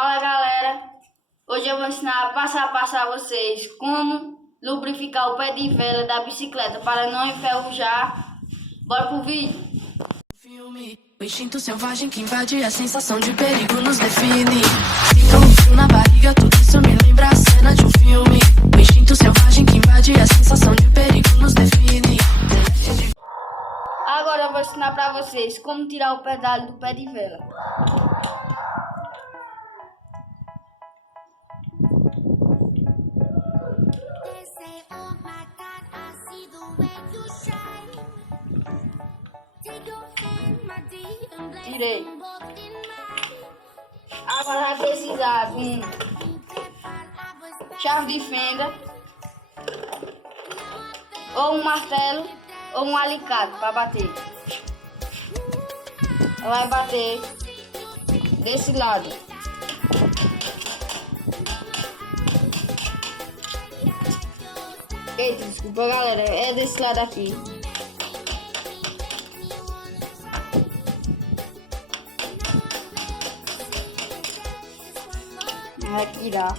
Fala galera, hoje eu vou ensinar passo a passo a vocês como lubrificar o pé de vela da bicicleta para não enferrujar. Bora pro vídeo. Filme, o instinto selvagem que invade a sensação de perigo nos define. Fica um frio na barriga, tudo isso me lembra a cena de um filme. O instinto selvagem que invade a sensação de perigo nos define. Agora eu vou ensinar para vocês como tirar o pedal do pé de vela. Tirei. Agora vai precisar de chave de fenda, ou um martelo, ou um alicate para bater. Vai bater desse lado. Eita, desculpa galera, é desse lado aqui. Vai tirar.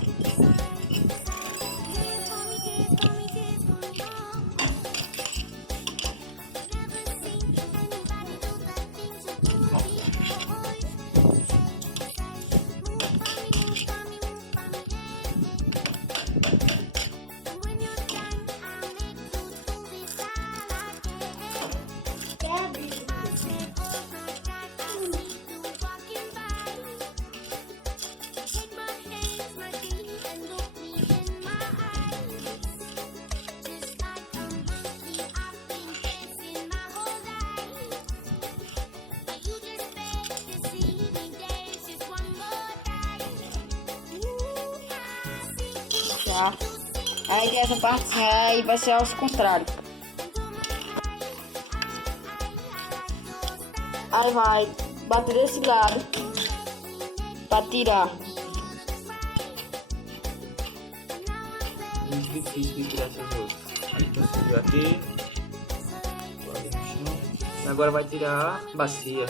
Tá? Aí dessa parte aí vai ser aos contrários. Aí vai bater desse lado para tirar. Muito difícil de tirar essas outras. Aí conseguiu aqui. Agora vai tirar a bacia.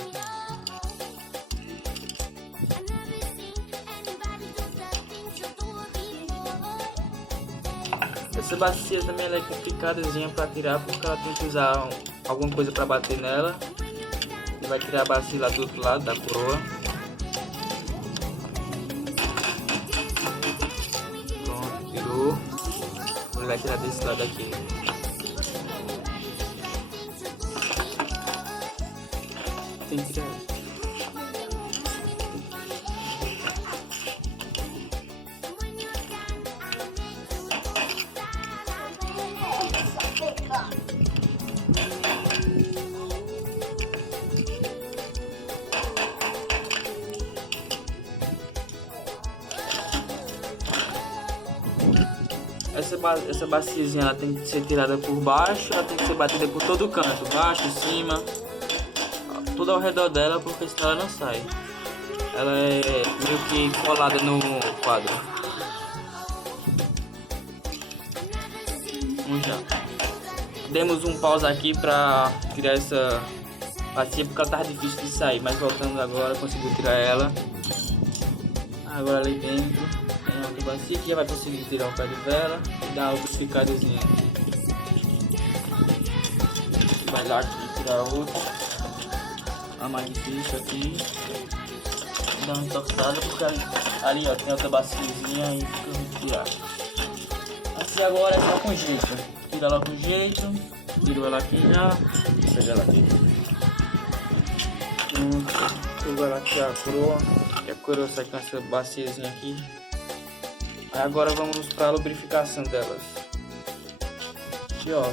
Essa bacia também ela é complicadazinha para tirar, porque ela tem que usar alguma coisa para bater nela. E vai tirar a bacia lá do outro lado da coroa. Pronto, tirou. Ele vai tirar desse lado aqui. Tem que tirar. Essa baciazinha ela tem que ser tirada por baixo, ela tem que ser batida por todo o canto, baixo, cima, tudo ao redor dela, porque senão ela não sai. Ela é meio que colada no quadro. Vamos já. Demos um pausa aqui pra tirar essa bacia porque ela tava difícil de sair, mas voltando agora, conseguiu tirar ela. Agora ali dentro tem outra bacia que já vai conseguir tirar o pé de vela e dar outra ficadazinha. Vai lá aqui tirar outra. A mais difícil aqui. Dá uma entortada porque ali ó, tem outra baciazinha e fica muito tirar. Assim agora é só com jeito. Tira ela com jeito. Tiro ela aqui já. Pega ela aqui. Pegou ela aqui a coroa. E a coroa sai com essa baciazinha aqui. Aí agora vamos para a lubrificação delas. Aqui ó,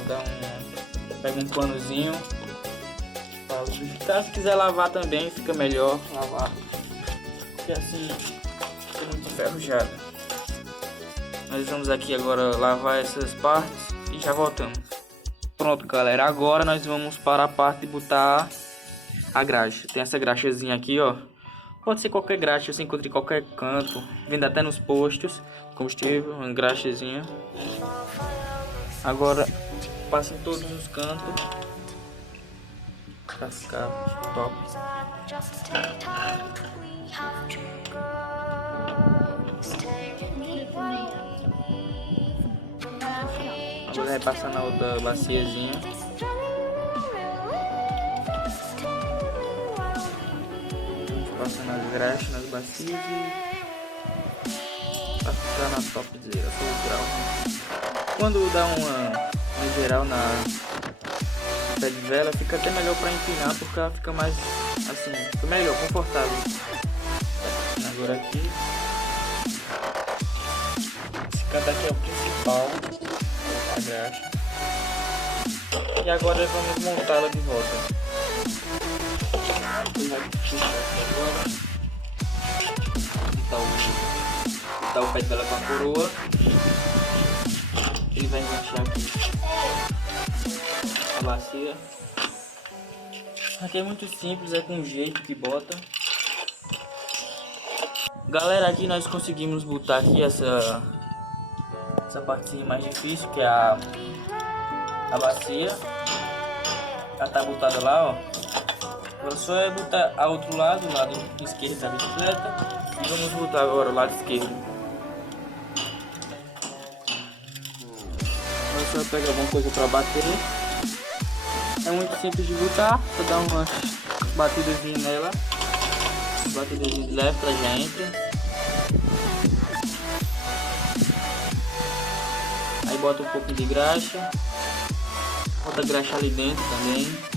pega um panozinho para lubrificar. Se quiser lavar também fica melhor lavar, porque assim fica muito enferrujada. Nós vamos aqui agora lavar essas partes e já voltamos. Pronto galera, agora nós vamos para a parte de botar a graxa. Tem essa graxazinha aqui ó. Pode ser qualquer graxa, você encontra em qualquer canto, vende até nos postos, combustível, uma graxazinha. Agora passa em todos os cantos pra ficar top. Agora vai passar na outra baciazinha. Passando as graxas nas bacias e pra ficar na topzera, full grau. Quando dá uma geral na pé de vela, fica até melhor para empinar, porque ela fica mais assim, fica melhor, confortável. Agora aqui, esse canto aqui é o principal, a graxa. E agora vamos montá-la de volta. Botar o pé de vela com a coroa. Ele vai encaixar aqui a bacia. Aqui é muito simples, é com jeito que bota. Galera, aqui nós conseguimos botar aqui essa partezinha mais difícil, que é a bacia. Ela tá botada lá, ó. Agora só é botar ao outro lado, o lado esquerdo da bicicleta. E vamos botar agora o lado esquerdo. Agora só pegar alguma coisa para bater. É muito simples de botar, só dá uma batidazinha nela. Batidazinha de leve, ela já entra. Aí bota um pouquinho de graxa. Bota graxa ali dentro também.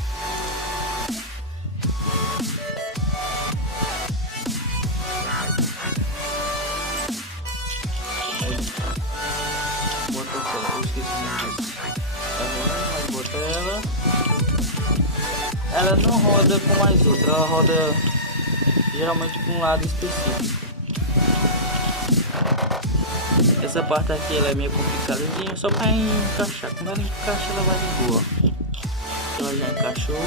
Ela não roda com mais outra, ela roda geralmente com um lado específico. Essa parte aqui ela é meio complicadinha, só para encaixar. Quando ela encaixa, ela vai de boa. Ela já encaixou,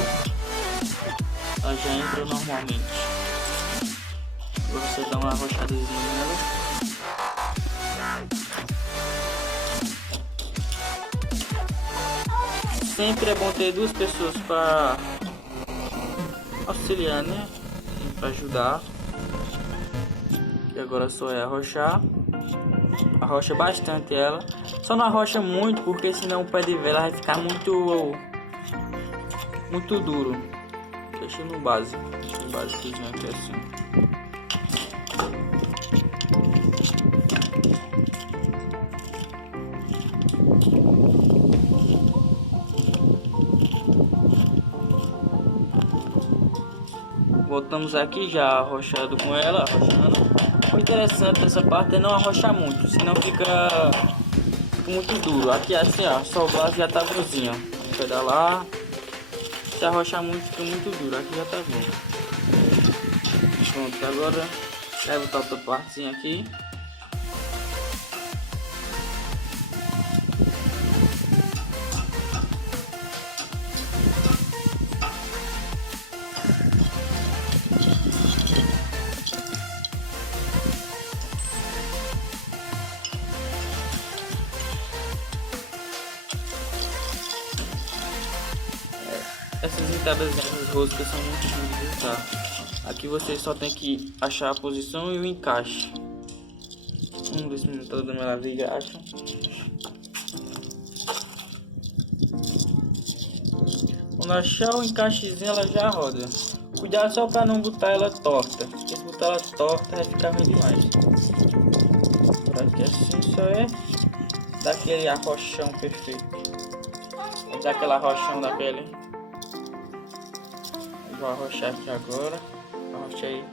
ela já entra normalmente. Agora você dá uma arrochadazinha nela. Sempre é bom ter duas pessoas para auxiliar, né? Para ajudar. E agora só é arrochar. Arrocha bastante ela. Só não arrocha muito, porque senão o pé de vela vai ficar muito duro. Deixa no básico. Deixa no básico aqui assim. Voltamos aqui já arrochado com ela, arrochando. O interessante dessa parte é não arrochar muito, senão fica muito duro. Aqui assim, ó, só o braço já tá bonzinho, ó. Pedalar, se arrochar muito fica muito duro. Aqui já tá bom. Pronto, agora vai botar outra partezinha aqui. Essas entradas dessas roscas são muito difíceis de usar. Aqui você só tem que achar a posição e o encaixe. Vamos ver se não está dando ela de graxa. Quando achar o encaixezinho, ela já roda. Cuidado só para não botar ela torta, porque se botar ela torta vai ficar ruim demais. Por aqui assim só é daquele arrochão perfeito. Vamos dar aquela arrochão daquele. Vou arrochar aqui agora. Arrocha aí.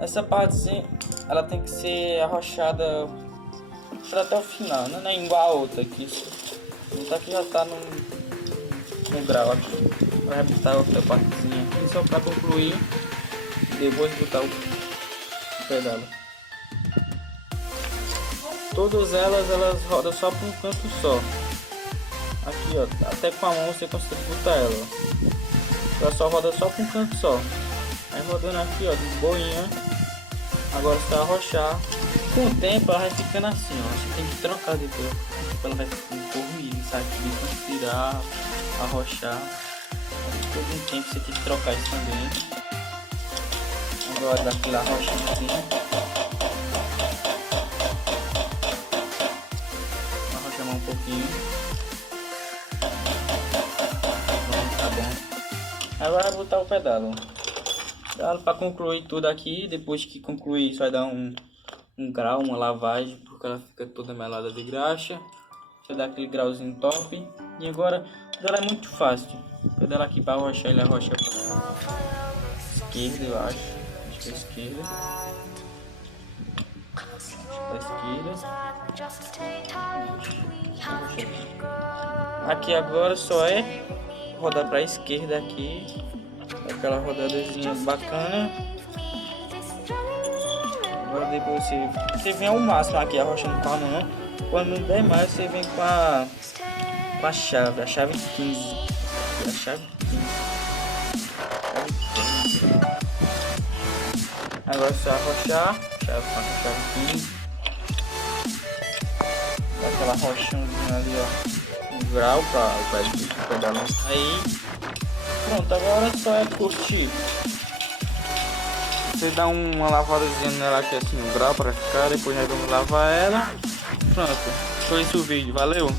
Essa partezinha ela tem que ser arrochada até o final, não é igual a outra aqui. Essa aqui já tá no grau aqui. Vai botar outra partezinha aqui só para concluir. Depois botar o pé dela. Todas elas rodam só para um canto só. Aqui ó, até com a mão você consegue botar ela. Ó. Ela só roda só para um canto só. Aí rodando aqui ó, de boinha. Agora só arrochar. Com o tempo ela vai ficando assim, ó. Você tem que trocar depois. Ela vai ficando corroída, sabe? Tem que tirar, arrochar. Depois de um tempo você tem que trocar isso também. Agora dá aquela arrochadinha. Arrochar mais um pouquinho. Tá bom. Agora vou botar o pedal. Para concluir tudo aqui. Depois que concluir, só vai dar um grau, uma lavagem, porque ela fica toda melada de graxa. Você dá aquele grauzinho top. E agora ela é muito fácil. Eu dou ela aqui para arrochar, ele arrocha para esquerda, eu acho. Acho que é esquerda. Da esquerda. Aqui agora só é rodar para a esquerda aqui. Aquela rodadazinha bacana. Agora depois você vem ao máximo aqui arrochando com a mão. Quando não der mais, você vem com a chave, a chave 15. A chave 15. Agora é só arrochar, chave com a chave 15. Dá aquela rochãozinha ali, ó. Um grau para o pedal não sair. Pronto, agora só é curtir. Você dá uma lavadazinha nela aqui assim no grau para ficar, depois nós vamos lavar ela. Pronto, foi esse o vídeo, valeu!